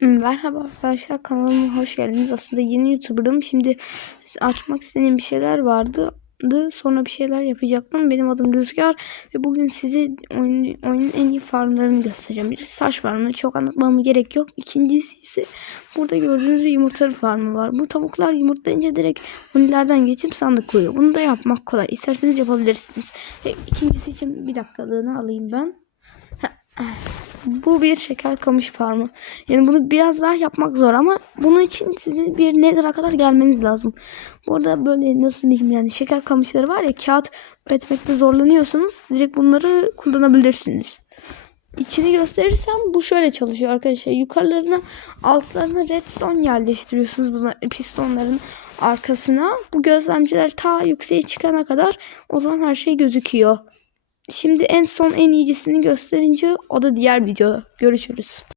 Merhaba arkadaşlar kanalıma hoş geldiniz. Aslında yeni YouTuber'ım. Şimdi açmak istediğim bir şeyler vardı. Sonra bir şeyler yapacaktım. Benim adım Rüzgar ve bugün size oyun, oyunun en iyi farmlarını göstereceğim. Birisi saç farmı. Çok anlatmama gerek yok. İkincisi ise burada gördüğünüz bir yumurta farmı var. Bu tavuklar yumurtlayınca direkt unilerden geçip sandık koyuyor. Bunu da yapmak kolay. İsterseniz yapabilirsiniz. Ve ikincisi için bir dakikalığını alayım ben. Bu bir şeker kamış farmı. Yani bunu biraz daha yapmak zor ama bunun için size bir nether'a kadar gelmeniz lazım. Bu arada böyle nasıl diyeyim yani şeker kamışları var ya kağıt üretmekte zorlanıyorsanız direkt bunları kullanabilirsiniz. İçini gösterirsem bu şöyle çalışıyor arkadaşlar. Yukarılarına altlarına redstone yerleştiriyorsunuz buna pistonların arkasına. Bu gözlemciler ta yükseğe çıkana kadar o zaman her şey gözüküyor. Şimdi en son en iyicisini gösterince o da diğer videoda. Görüşürüz.